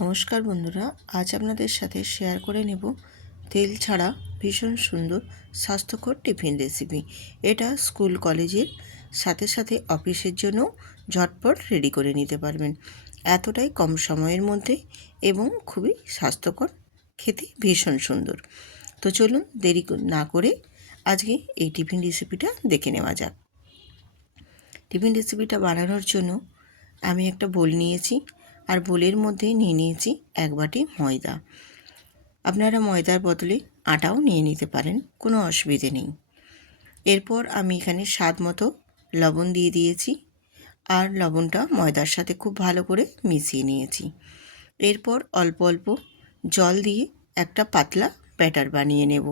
নমস্কার বন্ধুরা, আজ আপনাদের সাথে শেয়ার করে নেব তেল ছাড়া ভীষণ সুন্দর স্বাস্থ্যকর টিফিন রেসিপি। এটা স্কুল কলেজের সাথে সাথে অফিসের জন্য ঝটপট রেডি করে নিতে পারবেন, এতটাই কম সময়ের মধ্যে এবং খুবই স্বাস্থ্যকর, খেতে ভীষণ সুন্দর। তো চলুন দেরি না করে আজকে এই টিফিন রেসিপিটা দেখে নেওয়া যাক। টিফিন রেসিপিটা বানানোর জন্য আমি একটা বোল নিয়েছি, আর বোলের মধ্যে নিয়ে নিয়েছি 1 বাটি ময়দা। আপনারা ময়দার বদলে আটাও নিয়ে নিতে পারেন, কোনো অসুবিধে নেই। এরপর আমি এখানে স্বাদ মতো লবণ দিয়ে দিয়েছি, আর লবণটা ময়দার সাথে খুব ভালো করে মিশিয়ে নিয়েছি। এরপর অল্প অল্প জল দিয়ে একটা পাতলা ব্যাটার বানিয়ে নেব।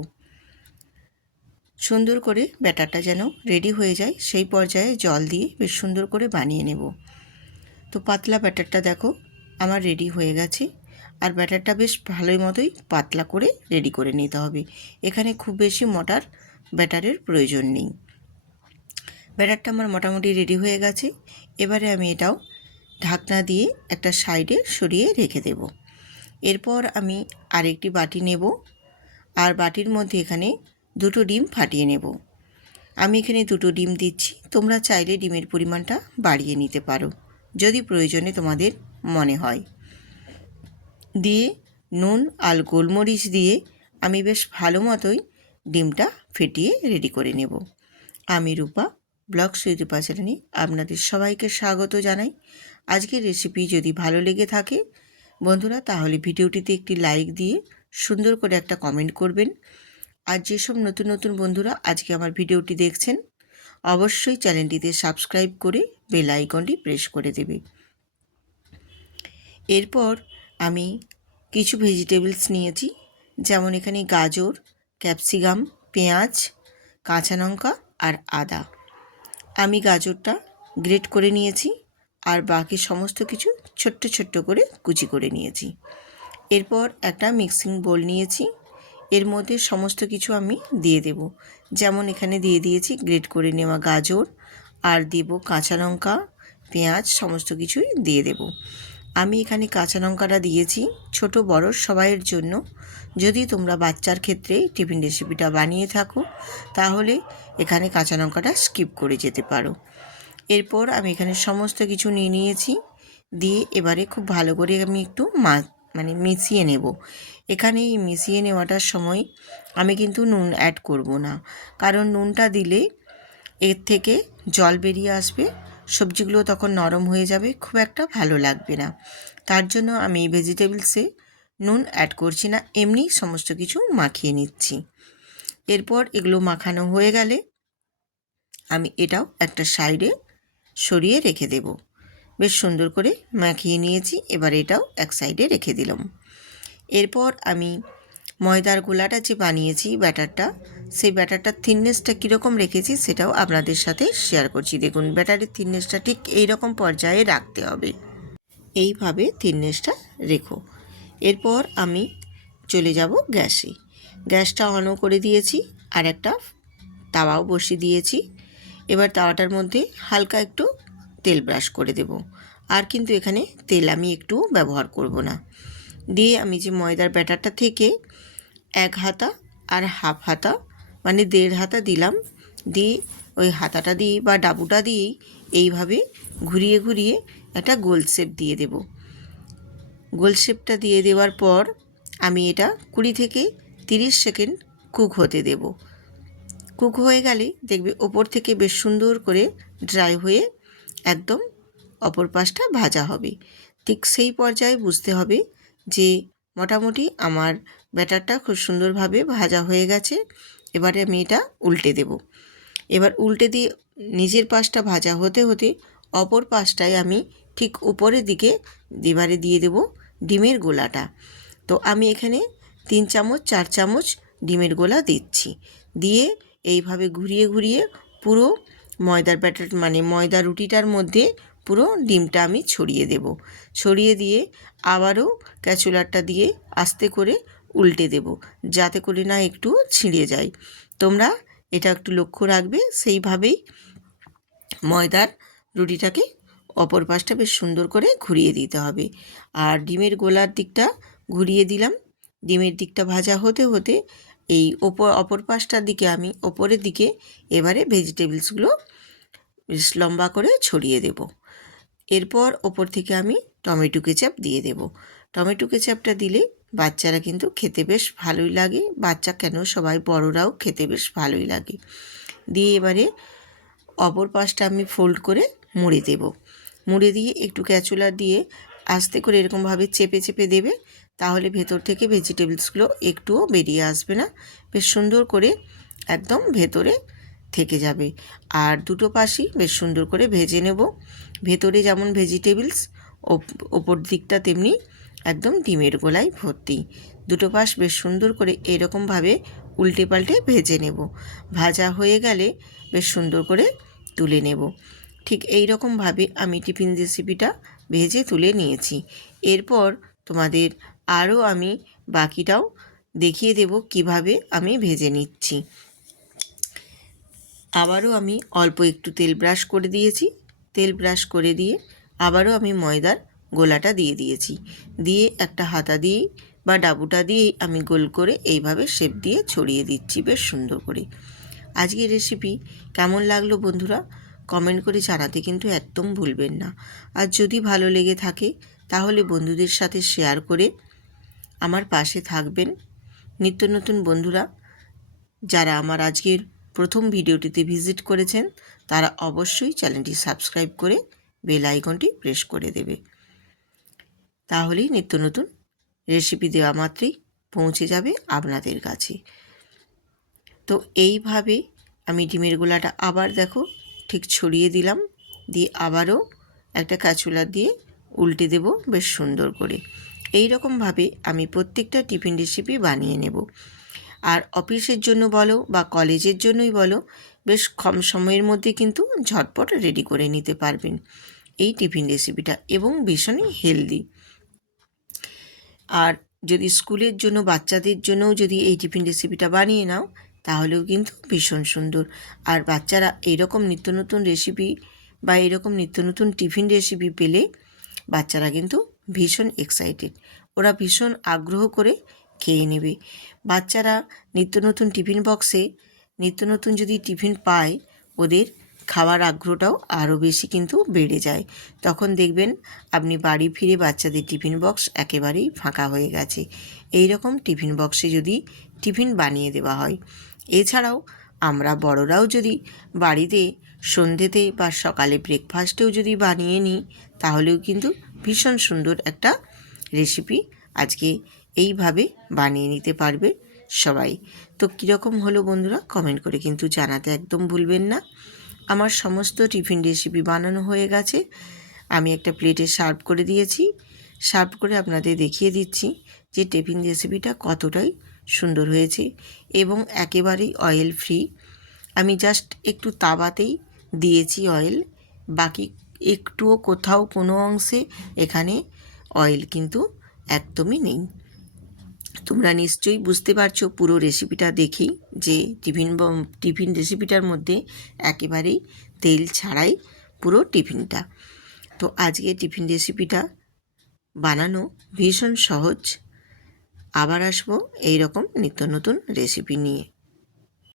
সুন্দর করে ব্যাটারটা যেন রেডি হয়ে যায় সেই পর্যায়ে জল দিয়ে বেশ সুন্দর করে বানিয়ে নেব। তো পাতলা ব্যাটারটা দেখো আমার রেডি হয়ে গেছে, আর ব্যাটারটা বেশ ভালোই মতোই পাতলা করে রেডি করে নিতে হবে। এখানে খুব বেশি মোটার ব্যাটারের প্রয়োজন নেই। ব্যাটারটা আমার মোটামুটি রেডি হয়ে গেছে। এবারে আমি এটাও ঢাকনা দিয়ে একটা সাইডে সরিয়ে রেখে দেব। এরপর আমি আরেকটি বাটি নেব, আর বাটির মধ্যে এখানে 2টো ডিম ফাটিয়ে নেব। আমি এখানে 2টো ডিম দিচ্ছি, তোমরা চাইলে ডিমের পরিমাণটা বাড়িয়ে নিতে পারো যদি প্রয়োজনে তোমাদের মনে হয়। দিয়ে নুন আর গোলমরিচ দিয়ে আমি বেশ ভালো মতোই ডিমটা ফেটিয়ে রেডি করে নেব। আমি রূপা, ব্লগ সুইরূপা চ্যানেলে আপনাদের সবাইকে স্বাগত জানাই। আজকের রেসিপি যদি ভালো লেগে থাকে বন্ধুরা, তাহলে ভিডিওটিতে একটি লাইক দিয়ে সুন্দর করে একটা কমেন্ট করবেন। আর যেসব নতুন নতুন বন্ধুরা আজকে আমার ভিডিওটি দেখছেন, অবশ্যই চ্যানেলটিতে সাবস্ক্রাইব করে বেল আইকনটি প্রেস করে দেবে। এরপর আমি কিছু ভেজিটেবলস নিয়েছি, যেমন এখানে গাজর, ক্যাপসিকাম, পেঁয়াজ, কাঁচা লঙ্কা আর আদা। আমি গাজরটা গ্রেট করে নিয়েছি, আর বাকি সমস্ত কিছু ছোট্ট ছোট্ট করে কুচি করে নিয়েছি। এরপর একটা মিক্সিং বোল নিয়েছি, এর মধ্যে সমস্ত কিছু আমি দিয়ে দেব। যেমন এখানে দিয়ে দিয়েছি গ্রেট করে নেওয়া গাজর, আর দেব কাঁচা লঙ্কা, পেঁয়াজ, সমস্ত কিছুই দিয়ে দেব। আমি এখানে কাঁচা লঙ্কাটা দিয়েছি ছোট বড় সবাইয়ের জন্য। যদি তোমরা বাচ্চার ক্ষেত্রে টিফিন রেসিপিটা বানিয়ে থাকো তাহলে এখানে কাঁচা লঙ্কাটা স্কিপ করে যেতে পারো। এরপর আমি এখানে সমস্ত কিছু নিয়ে নিয়েছি, দিয়ে এবারে খুব ভালো করে আমি একটু মিশিয়ে নেব। এখানে এই মিশিয়ে নেওয়াটার সময় আমি কিন্তু নুন অ্যাড করব না, কারণ নুনটা দিলে এর থেকে জল বেরিয়ে আসবে, সবজিগুলো তখন নরম হয়ে যাবে, খুব একটা ভালো লাগবে না। তার জন্য আমি এই ভেজিটেবলসে নুন অ্যাড করছি না, এমনি সমস্ত কিছু মাখিয়ে নিচ্ছি। এরপর এগুলো মাখানো হয়ে গেলে আমি এটাও একটা সাইডে সরিয়ে রেখে দেব। বেশ সুন্দর করে মাখিয়ে নিয়েছি, এবার এটাও এক সাইডে রেখে দিলাম। এরপর আমি ময়দার গোলাটা যে বানিয়েছি ব্যাটারটা, সেই ব্যাটারটার থিকনেসটা কীরকম রেখেছি সেটাও আপনাদের সাথে শেয়ার করছি। দেখুন ব্যাটারের থিকনেসটা ঠিক এই রকম পর্যায়ে রাখতে হবে, এইভাবে থিকনেসটা রেখো। এরপর আমি চলে যাব গ্যাসে। গ্যাসটা অনও করে দিয়েছি, আর একটা তাওয়াও বসিয়ে দিয়েছি। এবার তাওয়াটার মধ্যে হালকা একটু তেল ব্রাশ করে দেব, আর কিন্তু এখানে তেল আমি একটু ব্যবহার করব না। দিয়ে আমি যে ময়দার ব্যাটারটা থেকে 1 হাতা আর হাফ হাতা মানে 1.5 হাতা দিলাম, দিয়ে ওই হাতাটা দিয়ে বা ডাবুটা দিয়েই এইভাবে ঘুরিয়ে ঘুরিয়ে একটা গোল শেপ দিয়ে দেব। গোল শেপটা দিয়ে দেওয়ার পর আমি এটা 20 থেকে 30 সেকেন্ড কুক হতে দেব। কুক হয়ে গেলে দেখবে ওপর থেকে বেশ সুন্দর করে ড্রাই হয়ে একদম অপর পাশটা ভাজা হবে। ঠিক সেই পর্যায়ে বুঝতে হবে যে মোটামুটি আমার ব্যাটারটা খুব সুন্দরভাবে ভাজা হয়ে গেছে। এবারে আমি এটা উল্টে দেব। এবার উল্টে দিয়ে নিজের পাশটা ভাজা হতে হতে অপর পাশটায় আমি ঠিক উপরের দিকে এবারে দিয়ে দেব ডিমের গোলাটা। তো আমি এখানে 3 চামচ 4 চামচ ডিমের গোলা দিচ্ছি, দিয়ে এইভাবে ঘুরিয়ে ঘুরিয়ে পুরো ময়দার ব্যাটার ময়দা রুটিটার মধ্যে পুরো ডিমটা আমি ছড়িয়ে দেব। ছড়িয়ে দিয়ে আবারও ক্যাচুলারটা দিয়ে আস্তে করে উল্টে দেব, যাতে করে না একটু ছিঁড়ে যায়। তোমরা এটা একটু লক্ষ্য রাখবে, সেইভাবেই ময়দার রুটিটাকে অপর পাশটা বেশ সুন্দর করে ঘুরিয়ে দিতে হবে। আর ডিমের গোলার দিকটা ঘুরিয়ে দিলাম। ডিমের দিকটা ভাজা হতে হতে এই অপর পাশটার দিকে আমি ওপরের দিকে এবারে ভেজিটেবলসগুলো বেশ লম্বা করে ছড়িয়ে দেব। এরপর ওপর থেকে আমি টমেটো কেচাপ দিয়ে দেব। টমেটো কেচাপটা দিলে বাচ্চারা কিন্তু খেতে বেশ ভালোই লাগে, বাচ্চা কেন সবাই বড়রাও খেতে বেশ ভালোই লাগে। দিয়ে এবারে অপর পাশটা আমি ফোল্ড করে মুড়ে দেব। মুড়ে দিয়ে একটু ক্যাচুলা দিয়ে আস্তে করে এরকমভাবে চেপে চেপে দেবে, তাহলে ভেতর থেকে ভেজিটেবলসগুলো একটুও বেরিয়ে আসবে না, বেশ সুন্দর করে একদম ভেতরে থেকে যাবে। আর দুটো পাশই বেশ সুন্দর করে ভেজে নেব। ভেতরে যেমন ভেজিটেবলস, ওপর দিকটা তেমনি একদম ডিমের গোলায় ভর্তি। দুটো পাশ বেশ সুন্দর করে এরকমভাবে উল্টে পাল্টে ভেজে নেব। ভাজা হয়ে গেলে বেশ সুন্দর করে তুলে নেব। ঠিক এই রকমভাবে আমি টিফিন রেসিপিটা ভেজে তুলে নিয়েছি। এরপর তোমাদের আরও আমি বাকিটাও দেখিয়ে দেব কিভাবে আমি ভেজে নিচ্ছি। আবারও আমি অল্প একটু তেল ব্রাশ করে দিয়েছি। তেল ব্রাশ করে দিয়ে আবারও আমি ময়দার গোলাটা দিয়ে দিয়েছি। দিয়ে একটা হাতা দিয়েই বা ডাবুটা দিয়েই আমি গোল করে এইভাবে শেপ দিয়ে ছড়িয়ে দিচ্ছি বেশ সুন্দর করে। আজকের রেসিপি কেমন লাগলো বন্ধুরা কমেন্ট করে জানাতে কিন্তু একদম ভুলবেন না। আর যদি ভালো লেগে থাকে তাহলে বন্ধুদের সাথে শেয়ার করে আমার পাশে থাকবেন। নিত্য নতুন বন্ধুরা যারা আমার আজকের প্রথম ভিডিওটিতে ভিজিট করেছেন তারা অবশ্যই চ্যানেলটি সাবস্ক্রাইব করে বেল আইকনটি প্রেস করে দেবে, তাহলেই নিত্য নতুন রেসিপি দেওয়া মাত্রই পৌঁছে যাবে আপনাদের কাছে। তো এইভাবে আমি ডিমের গোলাটা আবার দেখো ঠিক ছড়িয়ে দিলাম, দিয়ে আবারও একটা কাঁচুলা দিয়ে উল্টে দেব বেশ সুন্দর করে। এই রকমভাবে আমি প্রত্যেকটা টিফিন রেসিপি বানিয়ে নেব। আর অফিসের জন্য বলো বা কলেজের জন্যই বলো, বেশ কম সময়ের মধ্যে কিন্তু ঝটপট রেডি করে নিতে পারবেন এই টিফিন রেসিপিটা, এবং ভীষণই হেলদি। আর যদি স্কুলের জন্য বাচ্চাদের জন্যও যদি এই টিফিন রেসিপিটা বানিয়ে নাও তাহলেও কিন্তু ভীষণ সুন্দর। আর বাচ্চারা এইরকম নিত্য নতুন রেসিপি বা এরকম নিত্য নতুন টিফিন রেসিপি পেলে বাচ্চারা কিন্তু ভীষণ এক্সাইটেড, ওরা ভীষণ আগ্রহ করে খেয়ে নেবে। বাচ্চারা নিত্য নতুন টিফিন বক্সে নিত্য নতুন যদি টিফিন পায় ওদের খাওয়ার আগ্রহটাও আরও বেশি কিন্তু বেড়ে যায়। তখন দেখবেন আপনি বাড়ি ফিরে বাচ্চাদের টিফিন বক্স একেবারেই ফাঁকা হয়ে গেছে। এই রকম টিফিন বক্সে যদি টিফিন বানিয়ে দেওয়া হয়, এছাড়াও আমরা বড়রাও যদি বাড়িতে সন্ধ্যেতে বা সকালে ব্রেকফাস্টেও যদি বানিয়ে নিই তাহলেও কিন্তু ভীষণ সুন্দর একটা রেসিপি আজকে এইভাবে বানিয়ে নিতে পারবে সবাই। তো কীরকম হলো বন্ধুরা কমেন্ট করে কিন্তু জানাতে একদম ভুলবেন না। আমার সমস্ত টিফিন রেসিপি বানানো হয়ে গেছে, আমি একটা প্লেটে সার্ভ করে দিয়েছি। সার্ভ করে আপনাদের দেখিয়ে দিচ্ছি যে টিফিন রেসিপিটা কতটাই সুন্দর হয়েছে এবং একেবারেই অয়েল ফ্রি। আমি জাস্ট একটু তাওয়াতেই দিয়েছি অয়েল, বাকি একটুও কোথাও কোনো অংশে এখানে অয়েল কিন্তু একদমই নেই। তোমরা নিশ্চয়ই বুঝতে পারছো পুরো রেসিপিটা দেখেই যে টিফিন রেসিপিটার মধ্যে একেবারেই তেল ছাড়াই পুরো টিফিনটা। তো আজকে টিফিন রেসিপিটা বানানো ভীষণ সহজ। আবার আসবো এই রকম নিত্য নতুন রেসিপি নিয়ে।